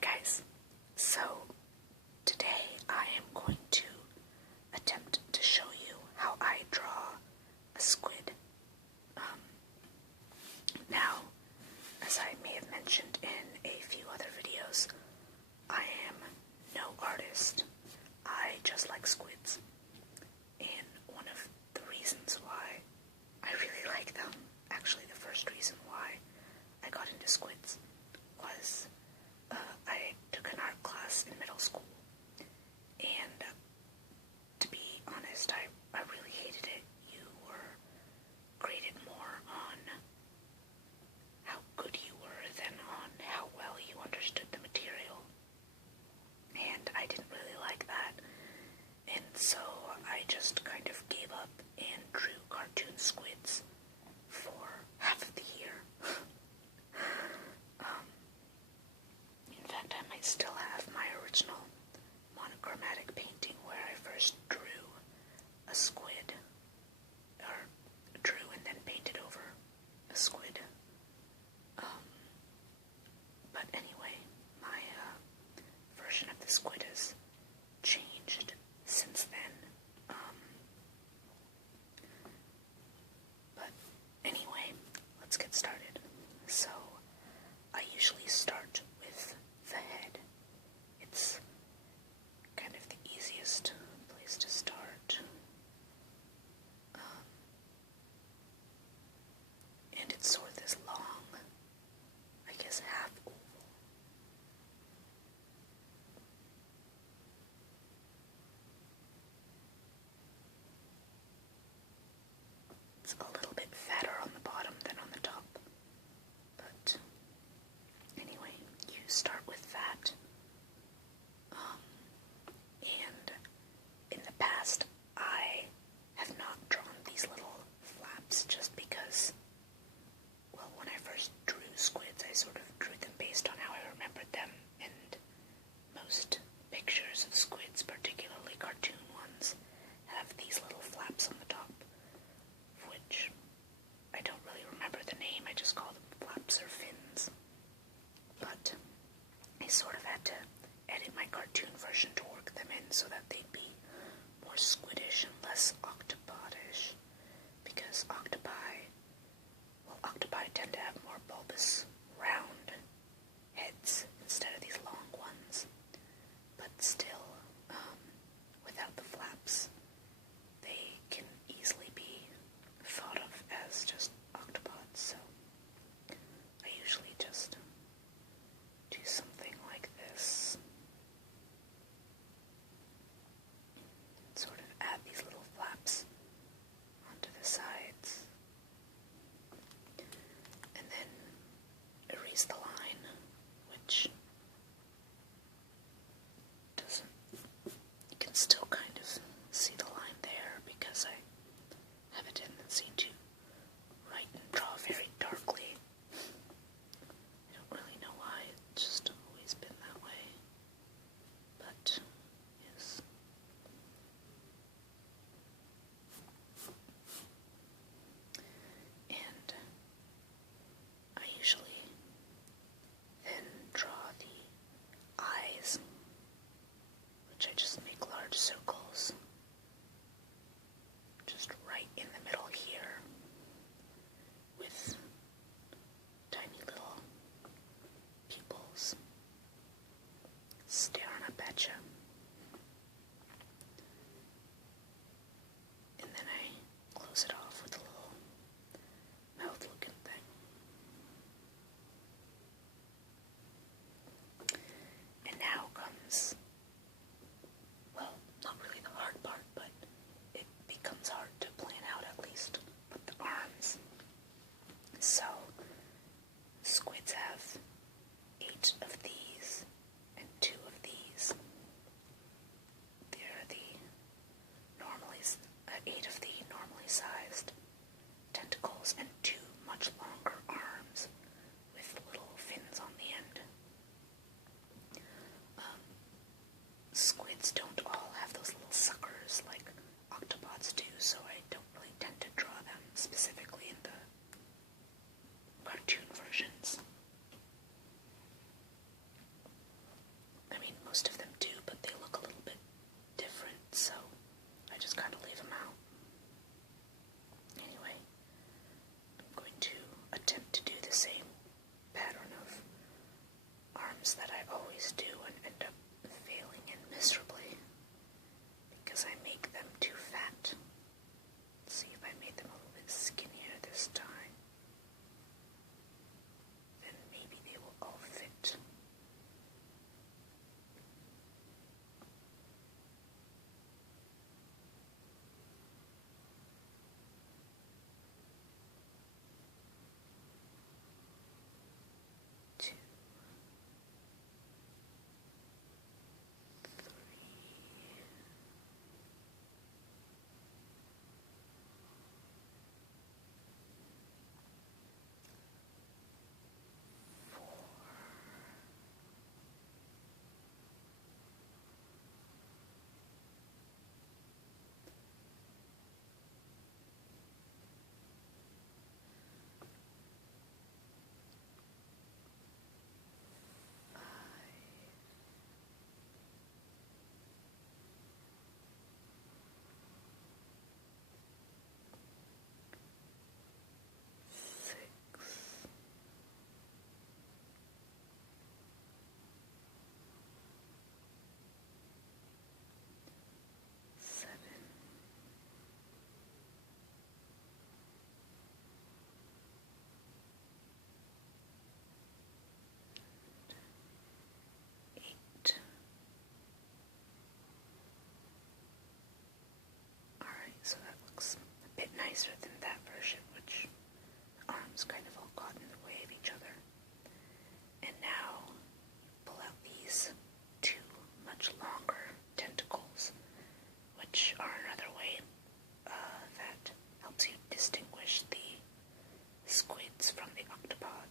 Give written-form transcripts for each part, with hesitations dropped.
guys, so today I am going to attempt to show you how I draw a squid. Now, as I may have mentioned in a few other videos, I am no artist. I just like squids. And one of the reasons why I really like them, actually the first reason why I got into squids, was I took an art class in middle school, and to be honest, I really hated it. You were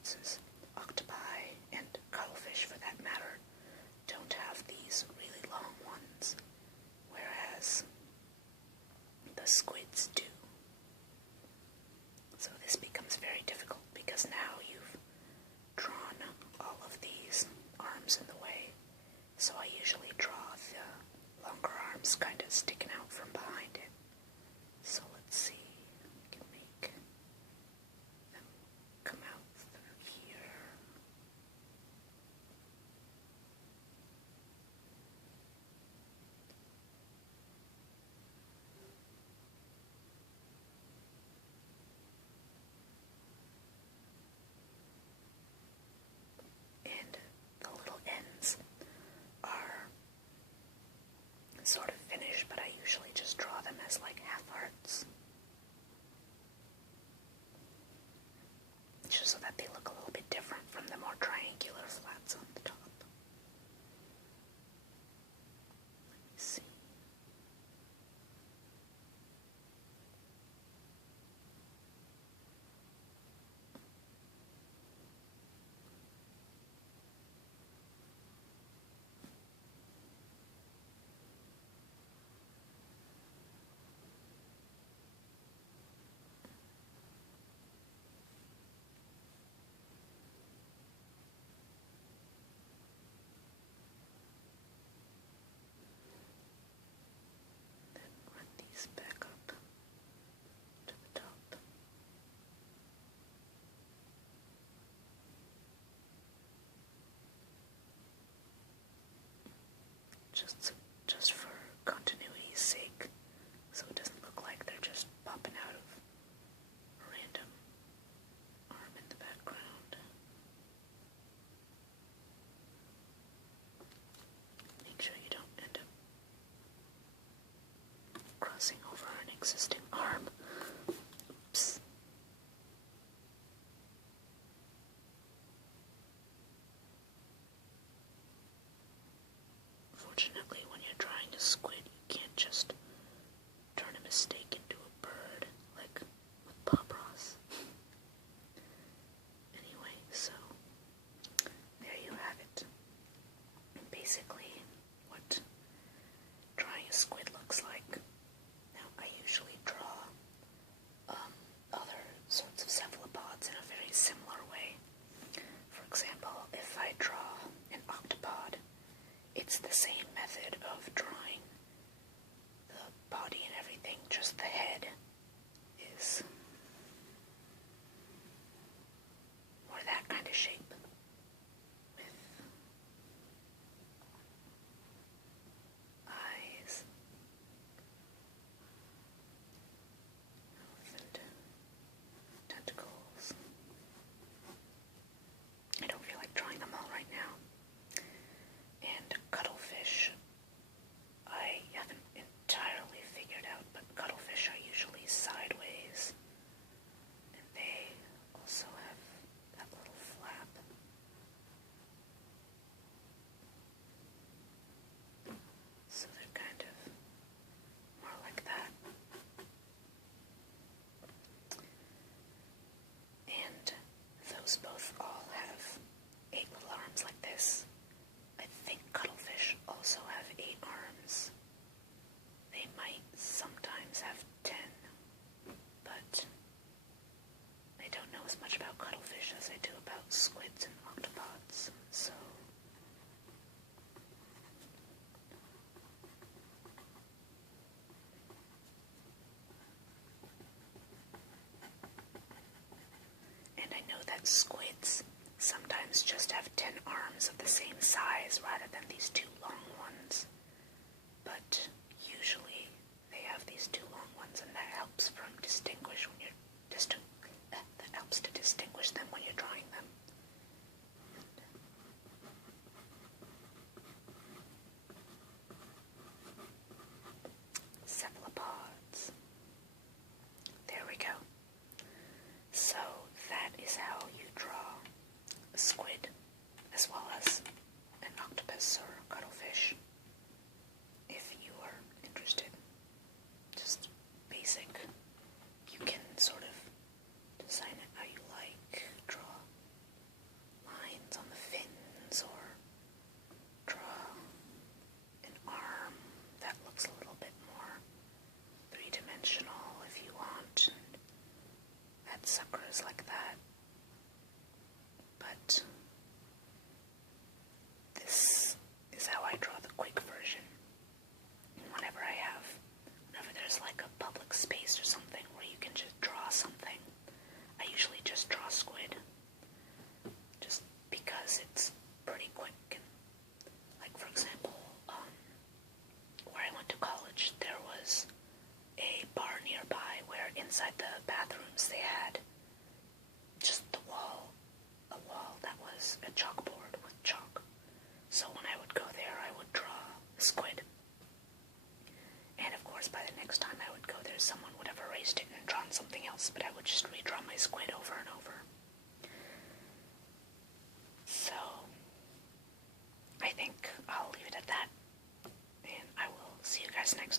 differences. Octopi, and cuttlefish for that matter, don't have these really long ones, whereas the squids do. So this becomes very difficult because now you've drawn all of these arms in the way. So I usually draw the longer arms kind of sticking out from behind it. So let's see, we can make them come out through here. And the little ends are sort of finished, but I usually just draw them as like half hearts, just so that they look a little bit different from the more triangular flats on the top. Let me see. Run these back up to the top. Just for continuity's sake, so it doesn't look like they're just popping out of a random arm in the background. Make sure you don't end up crossing over an existing arm. Oops. Fortunately, when you're drawing a squid, you can't just turn a mistake into a bird, like with Bob Ross. Anyway, so there you have it. Basically, what drawing a squid looks like. Now, I usually draw other sorts of cephalopods in a very similar way. For example, if I draw an octopod, it's the same method of drawing the body and everything, just the head is more that kind of shape with eyes, mouth, and tentacles. I don't feel like drawing them all right now. And cuttlefish, I haven't entirely figured out, but cuttlefish are usually sideways, and they also have that little flap. So they're kind of more like that. And those both all have 8 little arms like this. I think cuttlefish also have 8 arms. They might sometimes have 10, but I don't know as much about cuttlefish as I do about squids and octopods, so and I know that squids sometimes just have 10 arms of the same size rather than these 2 long ones, but usually they have these 2 long ones, and that helps from distinguish when you're that helps to distinguish them when you're drawing them. Cephalopods. There we go. So that is how you draw a squid, as well as an octopus or cuttlefish, if you are interested. Just basic. You can sort of design it how you like, draw because it's pretty quick. And, like, for example, where I went to college, there was a bar nearby where inside the bathrooms they had just a wall that was a chalkboard with chalk. So when I would go there, I would draw a squid. And of course, by the next time I would go there, someone would have erased it and drawn something else, but I would just redraw my squid over and over. So, I think I'll leave it at that, and I will see you guys next time.